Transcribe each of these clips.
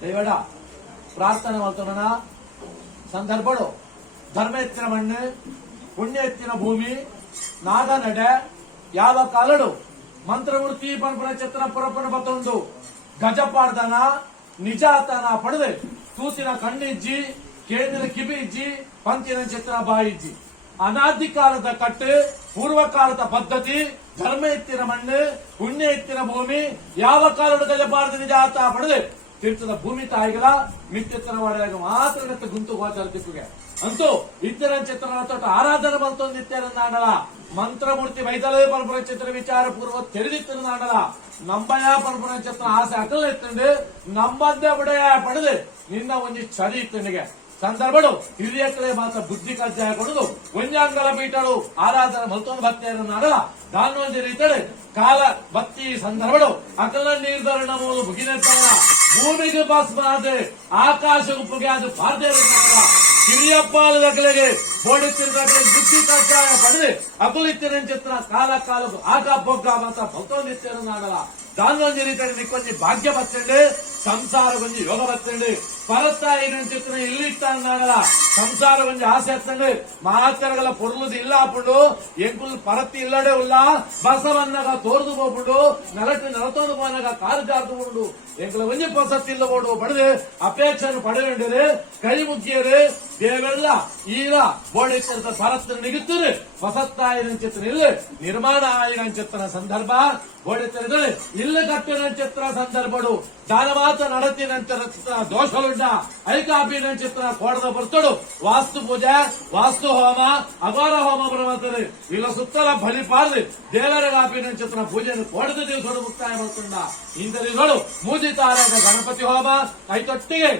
ದೈವಡ ಪ್ರಾರ್ಥನೆ ಮಾಡ್ತಾನ ಸಂದರ್ಭಗಳು ಧರ್ಮ ಎತ್ತಿನ ಮಣ್ಣು ಪುಣ್ಯ ಎತ್ತಿನ ಭೂಮಿ ನಾದ ನಡೆ ಯಾವ ಕಾಲಡು ಮಂತ್ರಮೂರ್ತಿ ಪರಪರ ಚಿತ್ರ ಪುರಪನ ಬತ್ತೊಂದು ಗಜಪಾಡ್ದನ ನಿಜಾತನ ಪಡೆದೆ ತೂತಿನ ಕಣ್ಣಿಜ್ಜಿ ಕೇಂದ್ರ ಕಿಬಿ ಇಜ್ಜಿ ಪಂತಿನ ಚಿತ್ರ ಬಾಯಿಜ್ಜಿ ಅನಾದಿ ಕಾಲದ ಕಟ್ಟು ಪೂರ್ವ ಕಾಲದ ಪದ್ಧತಿ ಧರ್ಮ ಎತ್ತಿನ ಮಣ್ಣು ಪುಣ್ಯ ಎತ್ತಿನ ಭೂಮಿ ಯಾವ ಕಾಲದ ಗಜಪಾಡ್ದ ನಿಜಾತ ಪಡೆದೆ ತೀರ್ಥದ ಭೂಮಿ ತಾಯಿಗಳ ಮಿತ್ಯತನ ಮಾಡಿದಾಗ ಮಾತ್ರ ನೆತ್ತ ಗುಂತು ಗೋಚಾರ ತಿಪ್ಪುಗೆ ಅಂತೂ ಇತ್ತರ ಚಿತ್ರನ ತೊಟ್ಟು ಆರಾಧನೆ ಬಂತೊಂದು ನಿತ್ಯನಾಡಲ ಮಂತ್ರಮೂರ್ತಿ ವೈದಲೇ ಪರಪುರ ಚಿತ್ರ ವಿಚಾರ ಪೂರ್ವ ತಿಳಿದಿತ್ತು ನಾಡಲ ನಂಬಯ ಪರಪುರ ಚಿತ್ರ ಆಸೆ ಅಕಲ್ ಎತ್ತಂಡು ನಂಬದ್ದೇ ಬುಡೆಯ ಪಡೆದು ನಿನ್ನ ಒಂದು ಚಳಿ ಇತ್ತನಿಗೆ ಸಂದರ್ಭಗಳು ಹಿರಿಯಕ್ಕಳೆ ಮಾತ್ರ ಬುದ್ಧಿ ಕಜ್ಜಾಯ ಕೊಡುದು ಒಂಜಾಂಗಲ ಪೀಠಗಳು ಆರಾಧನೆ ಮಲ್ತೊಂದು ಭಕ್ತಿಯನ್ನು ನಾಡಲ ದಾನೊಂದು ರೀತಿಯಲ್ಲಿ ಕಾಲ ಭಕ್ತಿ ಸಂದರ್ಭಗಳು ಅಕಲ ನೀರ್ಧರಣ ಮೂಲ ಮುಗಿನೆತ್ತವರ ಭೂಮಿಗೆ ಭಸ್ಮ ಆದ ಆಕಾಶ ಉಪ್ಪುಗೆ ಅದು ಬಾರದೇ ಕಿರಿಯಪ್ಪಾಲಗಳಿಗೆ ಬೋಡುತ್ತಿರುವ ಬುದ್ಧಿ ಕಜ್ಜಾಯ ಪಡೆದು ಅಕುಲಿತ್ತಿನ ಚಿತ್ರ ಕಾಲ ಕಾಲಕ್ಕೂ ಆಗ ಬೊಗ್ಗ ಮಾತ್ರ ಭಕ್ತೊಂದಿತ್ತೇನು ನಾಡಲ దానిలోంచి రీతి కొంచెం భాగ్య బచ్చండి సంసార కొంచెం యోగ బచ్చండి పరత్తాయి చిత్ర ఇల్లు ఇస్తానన్నాడల సంసార కొంచెం ఆశిస్తండి మాచరగల పొరులు ఇల్లాపుడు ఎంకులు పరత్తి ఇల్లడే ఉల్లా బసవన్నగా తోరుదు పోపుడు నెలటి నెలతోడు పోనగా కారు జారుతూ ಎಂಕಲ ಒಂಜಿ ಪೊಸತ್ತಿಲ್ಲ ಓಡು ಪಡೆದು ಅಪೇಕ್ಷೆಯನ್ನು ಪಡೆಯಂಡಿರಿ ಕೈ ಮುಗಿಯರು ದೇವೆಲ್ಲ ಈಲ ಬೋಡಿಸಿದ ಪರತ್ರ ನಿಗುತ್ತರು ಹೊಸತ್ತಾಯಿನ ಚಿತ್ರ ಇಲ್ಲ ನಿರ್ಮಾಣ ಆಯಿನ ಚಿತ್ರ ಸಂದರ್ಭ ಬೋಡಿಸಿದರೆ ಇಲ್ಲ ಕಟ್ಟಿನ ಚಿತ್ರ ಸಂದರ್ಭಡು ದಾನಮಾತ ನಡತಿನ ಚಿತ್ರ ದೋಷలుಂಡ ಐಕಾಪಿನ ಚಿತ್ರ ಕೋಡದ ಬರ್ತಡು ವಾಸ್ತು ಪೂಜೆ ವಾಸ್ತು ಹೋಮ ಅಘೋರ ಹೋಮ ಬರುತ್ತದೆ ಇಲ್ಲ ಸುತ್ತಲ ಬಲಿ ಪಾರ್ದು ದೇವರಿಗಾಪಿನ ಚಿತ್ರ ಪೂಜೆಯನ್ನು ಕೋಡದ ದಿವಸ ಮುಕ್ತಾಯ ಬರ್ತುಂಡ ಇಂಥದ್ದು ಮೂಜಿತಾರಾದ ಗಣಪತಿ ಹೋಮ ಕೈತೊಟ್ಟಿಗೆ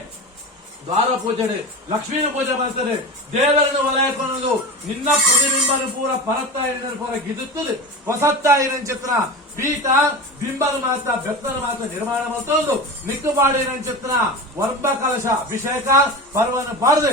ದ್ವಾರ ಪೂಜೆ ಲಕ್ಷ್ಮೀ ಪೂಜೆ ಮಾಡ್ತಾರೆ ದೇವರನ್ನು ವಲಯಕೊಂಡು ನಿನ್ನ ಪ್ರತಿಬಿಂಬನ ಪೂರ ಪರತ್ತಾಯಿನ ಪೂರ ಗಿದುತ್ತದೆ ಹೊಸತ್ತಾಯಿನ ಚಿತ್ರ ಪೀಠ ಬಿಂಬದ ಮಾತ್ರ ಬೆತ್ತನ ಮಾತ್ರ ನಿರ್ಮಾಣ ಮಾಡ್ತೊಂದು ನಿಕ್ಕುಬಾಡಿನ ಚಿತ್ರ ವರ್ಮ ಕಲಶ ಅಭಿಷೇಕ ಪರ್ವನ ಪಾಡ್ದೆ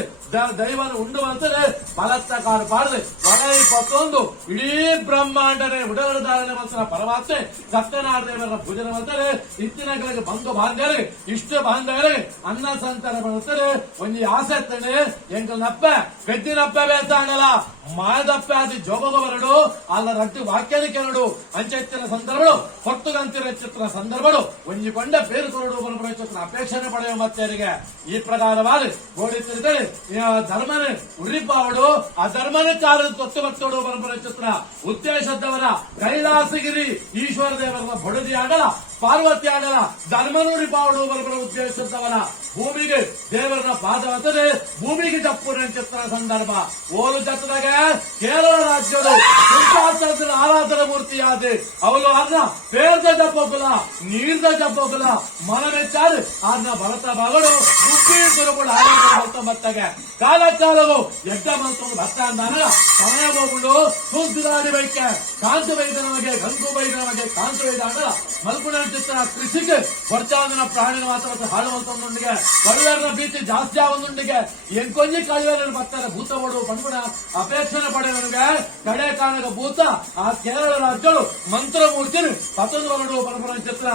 ದೈವನ ಉಂಡು ಮಾಡ್ತಾರೆ ಫಲತ್ತಕಾರು ಪಾಡ್ದೆ ವಲಯ ಪತ್ತೊಂದು ಇಡೀ ಬ್ರಹ್ಮಾಂಡನೆ ಉಡಲ ಧಾರಣೆ ಮಾತ್ರ ಪರಮಾತ್ಮೆ ಸತ್ಯನಾರಾಯಣ ದೇವರ ಪೂಜನೆ ಮಾಡ್ತಾರೆ ಇತ್ತಿನಗಳಿಗೆ ಬಂಧು ಬಾಂಧವರಿಗೆ ಇಷ್ಟ ಬಾಂಧವರಿಗೆ ಅನ್ನ ಸಂತಾನ ಮಾಡ್ತಾರೆ ಒಂದು ಆಸೆ ಎತ್ತಂಡೆ ಎಂಕಲ್ ನಪ್ಪ ಪೆದ್ದಿನಪ್ಪ ಬೇತಾಂಗಲ್ಲ ಮಾಯದಪ್ಪ ಅದು ಜೋಗ ಬರಡು ಅಲ್ಲ ರಟ್ಟಿ ವಾಕ್ಯದ ಕೆಲಡು ಅಂಚೆತ್ತಿನ ಸಂದರ್ಭಗಳು ಹೊತ್ತುಗಂತಿರ ಚಿತ್ರ ಸಂದರ್ಭಗಳು ಒಂಜಿಕೊಂಡ ಬೇರು ಕೊರಡು ಬರಬರ ಚಿತ್ರ ಅಪೇಕ್ಷಣೆ ಪಡೆಯುವ ಮತ್ತರಿಗೆ ಈ ಪ್ರಕಾರವಾಗಿ ಗೋಡಿತಿರುತ್ತದೆ ಧರ್ಮನೆ ಉರಿಪಾವಡು ಆ ಧರ್ಮನ ಕಾರ್ಯ ತೊತ್ತು ಭಕ್ತೋಡು ಬರಬರ ಚಿತ್ರ ಉದ್ದೇಶದವರ ಕೈಲಾಸಗಿರಿ ಈಶ್ವರ ದೇವರ ಬಡದಿ ಆಗಲ್ಲ ಪಾರ್ವತಿ ಆಗಲ್ಲ ಧರ್ಮನೂರಿ ಪಾವಡು ಬರಬರ ಉದ್ದೇಶದವರ ಭೂಮಿಗೆ ದೇವರ ಪಾದ ಬರ್ತದೆ ಭೂಮಿಗೆ ಜಪ್ಪುರ ಚಿತ್ರ ಸಂದರ್ಭ ಓಲು ಜತ್ತದಾಗ ಕೇರಳ ರಾಜ್ಯದ ಆರಾಧನ ಮೂರ್ತಿಯಾದ ಅವಳು ಅನ್ನ ಪೇರ್ದ ಜಪ್ಪೋಕುಲ ನೀರ್ದ ಜಪ್ಪೋಕುಲ ಮನಮೆಚ್ಚಾರು ಅನ್ನ ಭರತ ಮಗಳು ಉಪ್ಪಿ ಸುರುಗಳು ಆರಾಧನೆ ಮತ್ತಗೆ ಕಾಲ ಕಾಲವು ಎಡ್ಡ ಮಲ್ಕೊಂಡು ಭತ್ತ ಅಂದಾನ ಸಮಯ ಹೋಗ್ಬಿಟ್ಟು ಸುದ್ದಿರಾಡಿ ಬೈಕೆ ಕಾಂತು ಬೈದ ನಮಗೆ ಗಂಗು ಬೈದ ನಮಗೆ ಕಾಂತು ಬೈದ ಅಂಗಲ ಮಲ್ಪುಣ ಚಿತ್ರ ಕೃಷಿಗೆ ವರ್ಷಾಂಗನ ಪ್ರಾಣಿನ ಮಾತ್ರ ಹಾಳು ಮಲ್ಕೊಂಡೊಂದಿಗೆ ಕಳುವರನ ಭೀತಿ ಜಾಸ್ತಿ ಆಗೊಂದುಂಡಿಗೆ ಎಂಕೊಂಜಿ ಕಳುವರನ್ನು ಬರ್ತಾರೆ ಭೂತ ಓಡುವ ಪಂಗುಣ ಅಪೇಕ್ಷಣೆ ಪಡೆಯವನಿಗೆ ಕಡೆ ಕಾಣಗ ಭೂತ ಆ ಕೇರಳ ರಾಜ್ಯಗಳು ಮಂತ್ರಮೂರ್ತಿರು ಪತೊಂದು ಹೊರಡುವ ಪರಪರ ಚಿತ್ರ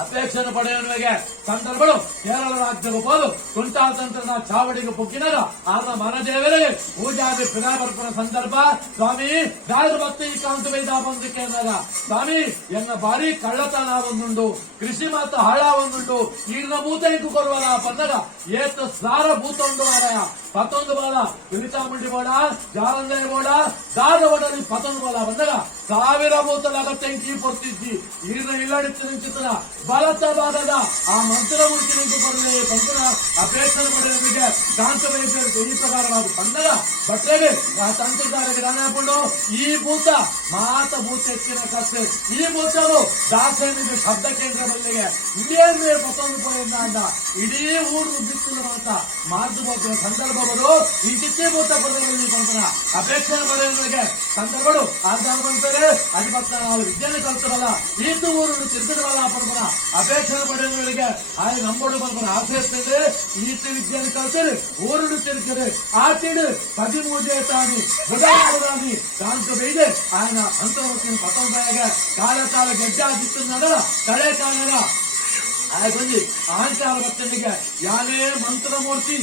ಅಪೇಕ್ಷಣೆ ಪಡೆಯವನಿಗೆ ಸಂದರ್ಭಗಳು ಕೇರಳ ರಾಜ್ಯಕ್ಕೆ ಹೋದು ತುಂಟಾತಂತ್ರದ ಚಾವಡಿಗೆ ಪುಕ್ಕಿನಾಗ ಆದ ಮನದೇವರಿಗೆ ಪೂಜಾದಿ ಪಿದಾಪರ್ಪಣ ಸಂದರ್ಭ ಸ್ವಾಮಿ ದಾರು ಭಕ್ತಿ ಕಾಂತು ವೈದ ಬಂದಿಕ್ಕೆ ಅಂದಾಗ ಸ್ವಾಮಿ ಎನ್ನ ಬಾರಿ ಕಳ್ಳತನ ಒಂದುಂಡು ಕೃಷಿ ಮಾತ್ರ ಹಾಳ ಒಂದುಂಡು ಈಗಿನ ಭೂತ ಇಂಕು ಕೊಡುವಲ್ಲ ಬಂದಾಗ ಏತು ಸಾರ ಭೂತ ಉಂಡು ಮಾರಾಯ ಪತ್ತೊಂದು ಬಾಲ ಇಳಿಚಾಮುಂಡಿ ಬೋಡ ಜಾರಂದಯ ಬೋಡ ದಾದ ಬೋಡಲ್ಲಿ ಪತ್ತೊಂದು ಬಾಲ ಬಂದಾಗ ಸಾವಿರ ಭೂತಲ ಅಗತ್ಯ ಪೊರ್ತಿದ್ದಿ ಈಗಿನ ಇಲ್ಲಡಿತ್ತಿನ ಚಿತ್ರ ಬಲತ ಬಾರದ ಆ ಮಂತ್ರಮೂರ್ತಿ ನಿಂತು ಬರಲಿ ಪಂಕನ ಅಪೇಕ್ಷಣೆ ಪಡೆಯುವರಿಗೆ ಕಾಂತ ವೈದ್ಯರು ಈ ಪ್ರಕಾರವಾದ ಬಂದಾಗ ಬಟ್ಟೆಗೆ ಆ ತಂತ್ರಧಾರಿಗೆ ಹಾಕೊಂಡು ಈ ಭೂತ ಮಾತ ಭೂತ ಎತ್ತಿನ ಕತ್ತೆ ಈ ಭೂತವು ದಾಸನಿಗೆ ಶಬ್ದ ಕೇಂದ್ರ ಬಲ್ಲಿಗೆ ಇದೇ ಪತ್ತೊಂದು ಪೋಯಿಂದ ಅಂದ ಇಡೀ ಊರು ಬಿತ್ತಿನ ಮಾತ ಮಾತು ಹೋಗುವ ಸಂದರ್ಭಗಳು ಈ ಚಿತ್ತೆ ಭೂತ ಪದಗಳಲ್ಲಿ ಪಂಕನ ಅಪೇಕ್ಷಣೆ ಪಡೆಯುವರಿಗೆ ಸಂದರ್ಭಗಳು ಆದ ಬಂತಾರೆ ಅಧಿಪತ್ತ ನಾವು ವಿದ್ಯೆಯನ್ನು ಕಲ್ತರಲ್ಲ ಇಂದು ಊರು ತಿರುಗಿದವಲ್ಲ ಪಂಕನ ಅಪೇಕ್ಷಣೆ ಪಡೆಯುವವರಿಗೆ ಆಯ ನಂಬೋಡು ಪಂಕನ ಆಸೆ ಇರ್ತದೆ ಈತ ವಿದ್ಯೆಯನ್ನು ಕಲ್ತರೆ ಊರು ತಿರುಗಿದೆ ಆಟಿಡು 13 ತಾನಿ ಬುಧಾನಿ ಕಾಂತ ಬೈದೆ ఆయన ಅಂತರ್ಮುಖಿನ ಪತಂಬಾಗ ಕಾಲ ಕಾಲ ಗೆಜ್ಜೆ ಆಗಿತ್ತು ನಡ ತಳೆ ಕಾಲರ ಹಾಗೊಂದು ಅಹಂಕಾರ ಭಕ್ತನಿಗೆ ಯಾನೇ ಮಂತ್ರಮೂರ್ತಿ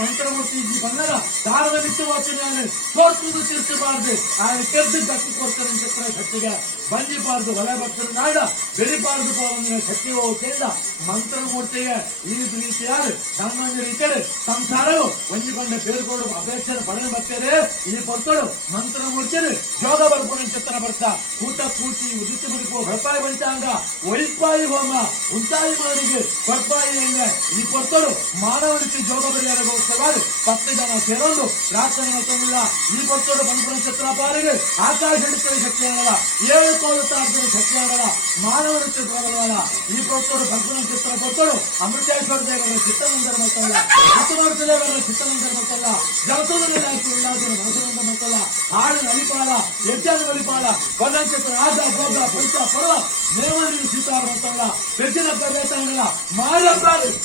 ಮಂತ್ರಮೂರ್ತಿ ಈ ಬಂದಾಗ ದಾರದ ಬಿಟ್ಟು ಹೋಗ್ತೀನಿ ನಾನು ತೋರ್ಸುದು ತಿರ್ಸಬಾರ್ದು ఆయన ಕೆದ್ದು ಗಟ್ಟಿ ಕೊಡ್ತಾರೆ ಅಂತ ಶಕ್ತಿಗೆ ಬಂದಿಬಾರ್ದು ಒಲೆ ಭಕ್ತರು ನಾಡ ಬೆರಿಬಾರ್ದು ಪೋವಂದಿನ ಶಕ್ತಿ ಹೋಗ್ತಿಂದ ಮಂತ್ರಮೂರ್ತಿಗೆ ಈ ರೀತಿಯಾದ ಸಾಮಾನ್ಯ ರೀತಿಯಲ್ಲಿ ಸಂಸಾರವು ಹೊಂದಿಕೊಂಡ ಬೇರ್ಗೋಡು ಅಪೇಕ್ಷೆ ಪಡೆದು ಬರ್ತಾರೆ ಈ ಪೊರ್ತಳು ಮಂತ್ರಮೂರ್ತಿಯಲ್ಲಿ ಯೋಗ ಬರ್ಕೊಂಡು ಚಿತ್ರ ಬರ್ತಾ ಊಟ ಕೂಟಿ ಉದಿತು ಬಿಡುಕೋ ಬೆಳಪಾಯಿ ಬಂಚಾಂಗ ಒಯ್ಪಾಯಿ ಹೋಮ ಉಂಟಾಯಿ ಮಾರಿಗೆ ಕೊಡ್ಪಾಯಿ ಎಂದ ಈ ಪೊರ್ತಳು ಮಾನವನಿಗೆ ಯೋಗ ಪರಿಹಾರಗೋಸ್ಕರವಾಗಿ 10 ಜನ ಸೇರೊಂದು ಪ್ರಾರ್ಥನೆ ಮಾಡ್ಕೊಂಡಿಲ್ಲ ಈ ಪೊರ್ತಳು ಬಂದ್ಕೊಂಡು ಚಿತ್ರ ಪಾರಿಗೆ ಆಕಾಶ ಹಿಡಿತರೆ ಶಕ್ತಿ ಆಗಲ್ಲ 7 ಕೋಲು ತಾರ್ಜನ ಶಕ್ತಿ ಆಗಲ್ಲ ಮಾನವನ ಚಿತ್ರವಲ್ಲ ಈ ಪೊರ್ತಳು ಬಂದ್ಕೊಂಡು ಚಿತ್ರ ಪೊರ್ತಳು ಅಮೃತೇಶ್ವರ ದೇವರ ಚಿತ್ತನಂದರ ಮಕ್ಕಳ ಚಿತ್ತಮೂರ್ತಿ ದೇವರ ಚಿತ್ತನಂದರ ಮಕ್ಕಳ ಜಗತ್ತನ್ನು ಮನಸ್ಸಿನಿಂದ ಮಕ್ಕಳ ಹಾಡಿನ ಅಲಿಪಾಲ ಯಜ್ಞನ ಬಲಿಪಾಲ ಪದಂಚಿತ್ರ ಆದ ಭೋಗ ಪಂಚ ಪರ್ವ ನೇಮನಿ ಸೀತಾರ ಮಕ್ಕಳ ಹೆಚ್ಚಿನ ಪ್ರವೇಶಗಳ ಮಾಡಬಾರದು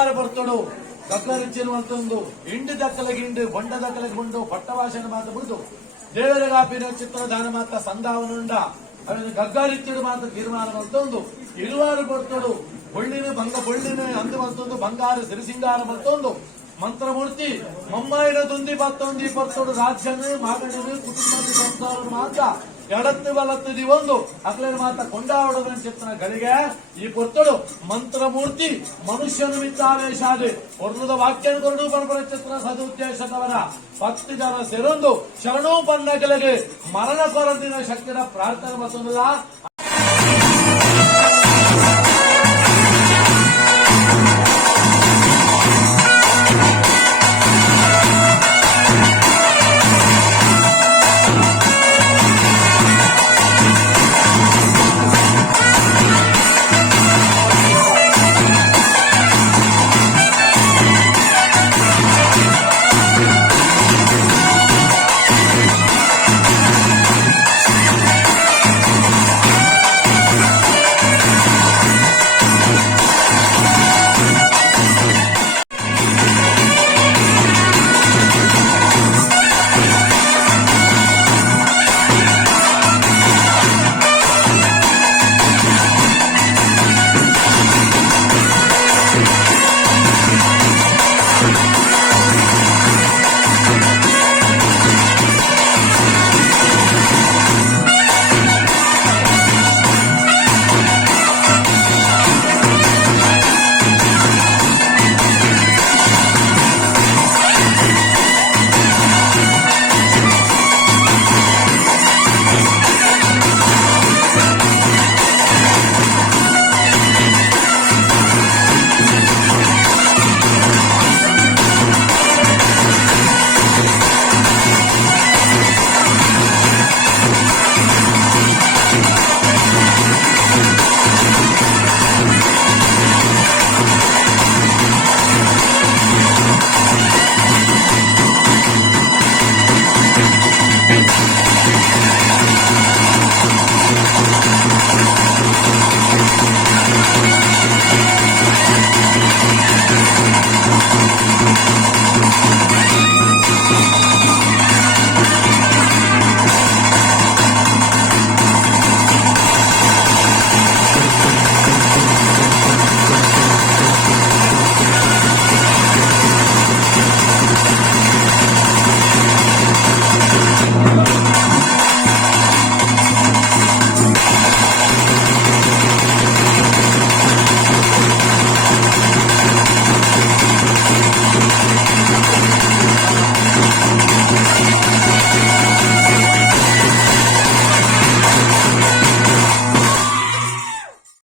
ಇಳುವಾರು ಬರ್ತಡು ಕಕ್ಕರಿಚ್ಚಿರುವಂತೊಂದು ಇಂಡು ದಕ್ಕಲಿಗೆ ಇಂಡು ಬೊಂಡ ದಕ್ಕಲಿಗೆ ಬೊಂಡು ಪಟ್ಟ ಭಾಷಣ ಮಾತ ಬಿಡುದು ದೇವರಗಾಪಿನ ಚಿತ್ರದಾನ ಮಾತ ಸಂಧಾವನುಂಡ ಅವನು ಗಗ್ಗಾರಿಚ್ಚಿಡು ಮಾತ ತೀರ್ಮಾನ ಬಂತೊಂದು ಇಳುವಾರು ಬರ್ತಡು ಬೊಳ್ಳಿನ ಭಂಗ ಬೊಳ್ಳಿನ ಅಂದು ಬಂತೊಂದು ಬಂಗಾರ ಸಿರಿಸಿಂಗಾರ ಬಂತೊಂದು ಮಂತ್ರಮೂರ್ತಿ ಮಮ್ಮಾಯಿಡ ದುಂದಿ ಬತ್ತೊಂದು 20 ರಾಜ್ಯನು ಮಗನನು ಕುಟುಂಬದ ಸಂಸಾರ ಮಾತ್ರ ಎಡತ್ತು ಬಲತ್ತು ದಿವೊಂದು ಅಕ್ಲೇರ್ ಮಾತ ಕೊಂಡಾಡೋದ್ರ ಚಿತ್ರಗಳಿಗೆ ಈ ಪೊರ್ತಡು ಮಂತ್ರಮೂರ್ತಿ ಮನುಷ್ಯನು ಮಿತ್ತಾವೇಶಾದೆ ಹೊರದ ವಾಕ್ಯನ ಕೊರಡು ಪರಪರ ಚಿತ್ರ ಸದುದ್ದೇಶದವರ 10 ಜನ ಸೇರೊಂದು ಶರಣು ಪನ್ನಗಳಿಗೆ ಮರಣ ಕೊರದಿನ ಶಕ್ತಿಯ ಪ್ರಾರ್ಥನೆ ಮತ್ತೊಂದಲ್ಲ